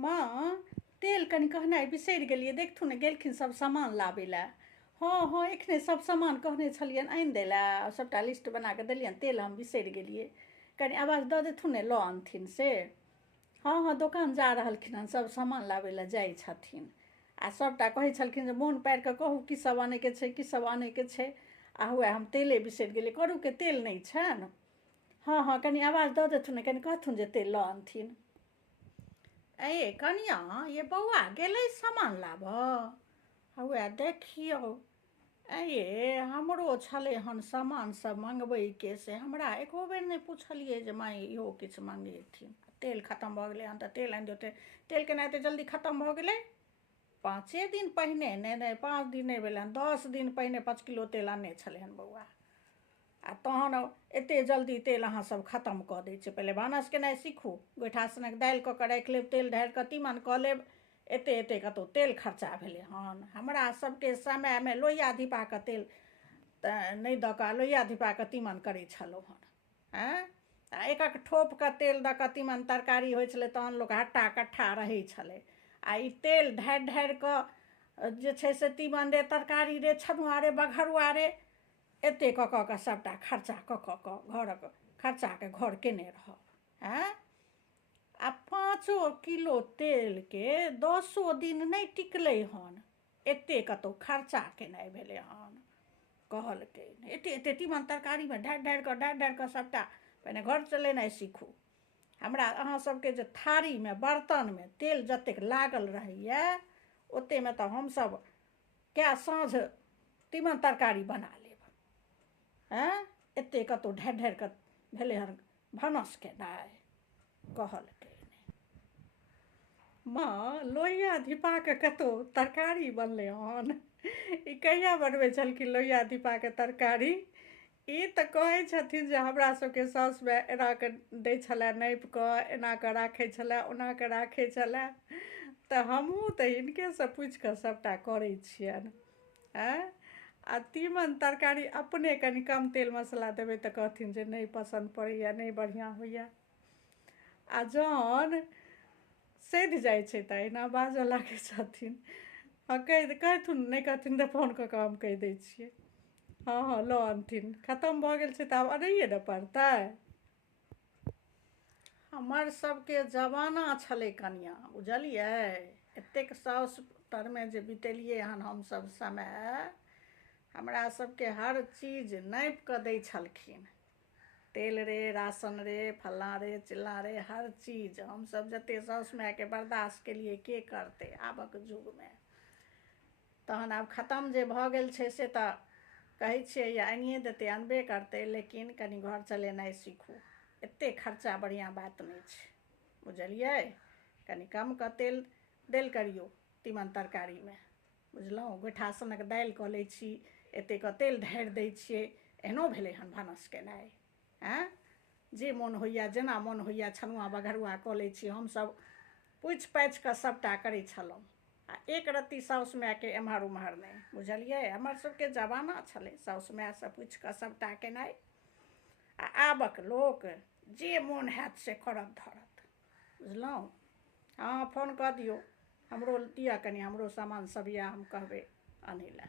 माँ तेल कनि कहनाइ बिसरि गेलिए, देखथुन ने गेलखिन सब सामान लाबै लए। हाँ हाँ एखने सब सामान कहने छलियनि आनि दै लए, सबटा लिस्ट बना कऽ देलियनि, तेल हम बिसरि गेलिए। कनि आवाज दऽ देथुन ने लऽ आनथिन से। हाँ हाँ दोकान जा रहलखिन हन, सब सामान लाबै लए जाइ छथिन। आ सबटा कहै छलखिन जे मोन पारि कऽ कहू की सब आनैके छै, की सब आनैके छै। आ हुए हम तेले बिसरि गेलिए, करूके तेल नहि छनि। हाँ हाँ कनि आवाज दऽ देथुन ने, कनि कहथुन जे तेल लऽ आनथिन। ए कनिया ये बौआ गेलै सामान लाबऽ। हुए देखियौ ये हमरो छलै हन सामान सब मँगबैके, से हमरा एको बेर नहि पुछलिए जे माँ इहो किछु मँगेथिन। तेल खत्म भऽ गेलै हन तऽ तेल आनि दियौ। तेल केना एते जल्दी खत्म भऽ गेलै? 5 दिन पहिने, नहि 5 दिन नहि भेलै हन, 10 दिन पहिने 5 किलो तेल आनने छलै हन बौआ। आ तहन एते जल्दी तेल अहाँ सब खत्म कऽ दै छियै। पहिले भानस केनाइ सीखू, गोइठा सनक दालि कऽ कऽ राखि लेब, तेल ढारि कऽ तीमन कऽ लेब। एते कतौ तेल खर्चा भेलै हन? हमरा सबके समयमे लोहिया धीपाके तेल तऽ नहि दऽ कऽ लोहिया धीपाके तीमन करै छलहुँ हन। आ एक ठोपके तेल दऽ कऽ तीमन तरकारी होइ छलै, तहन लोक हट्टा कट्ठा रहै छलै। आ ई तेल ढारि ढारि कऽ जे छै से तीमन रे, तरकारी रे, छनुआ रे, बघरुआ रे, एते कऽ कऽ सबटा खर्चा कऽ घरक खर्चाके घर केने रहब। आ 5 किलो तेलके 10 दिन नहि टिकलै हन। एते कतौ खर्चा केनाइ भेलै हन? कहलकै एते तीमन तरकारीमे ढारि ढारि कऽ सबटा। पहिने घर चलेनाइ सीखू। हमरा अहाँ सबके जे थारीमे बर्तनमे तेल जतेक लागल रहैए, ओतेमे तऽ हमसब कए साँझ तीमन तरकारी बना लेब। एते कतौ ढारि कऽ भेलै हन भानस केनाइ? कहलकै माँ लोहिया धीपाके कतौ तरकारी बनलै हन? ई कहिया बनबै छलखिन लोहिया धीपाके तरकारी? ई तऽ कहै छथिन जे हमरा सबके साउसमे एना कऽ दै छलै नापि कऽ, एना कऽ राखै छलै, ओना कऽ राखै छलै। तऽ हमहूँ तऽ हिनकेसँ पुछि कऽ सबटा करै छियनि। आ तीमन तरकारी अपने कनि कम तेल मसला देबै तऽ कहथिन जे नहि पसन्द पड़ैए, नहि बढ़िआँ होइए। आ जहन सधि जाइ छै तऽ एना बाजऽ लागै छथिन। हाँ कहथुन, नहि कहथिन तऽ फोन कऽ कऽ हम कहि दै छियै। हाँ हाँ लऽ आनथिन, खत्म भऽ गेल छै तऽ आब आनैये ने पड़तै। हमर सबके जमाना छलै कनिया, बुझलियै? एतेक साउस तरमे जे बितेलियै हन हमसब समय, हमरा सबके हर चीज नापि कऽ दै छलखिन। तेल रे, राशन रे, फल्लाँ रे चिल्लाँ रे, हर चीज हमसब जते साउस मायके बर्दाश्त केलिए के करतै आबक युगमे। तहन आब खत्म जे भऽ गेल छै से तऽ कहै छियै आनिए देतै, अनबे करतै, लेकिन कनि घर चलेनाइ सीखू। एते खर्चा बढ़िआँ बात नहि छै, बुझलियै? कनि कम कऽ तेल देल करियौ तीमन तरकारीमे, बुझलहुँ? गोइठा सनक दालि कऽ लै छी, एते कऽ तेल ढारि दै छियै, एहनो भेलै हन भानस केनाइ? जे मोन होइए, जेना मोन होइए छनुआ बघरुआ कऽ लै छी। हमसब पुछि पाछि कऽ सबटा करै छलहुँ। आ एक रत्ती साउस मायके एम्हर ओम्हर नहि, बुझलियै? हमर सबके जमाना छलै साउस मायसँ पुछि कऽ सबटा केनाइ। आ आबक लोक जे मोन हैत से करत धरत, बुझलहुँ? हाँ फोन कऽ दियौ, हमरो दिअ कनि, हमरो सामान सब यऽ, हम कहबै आनै लए।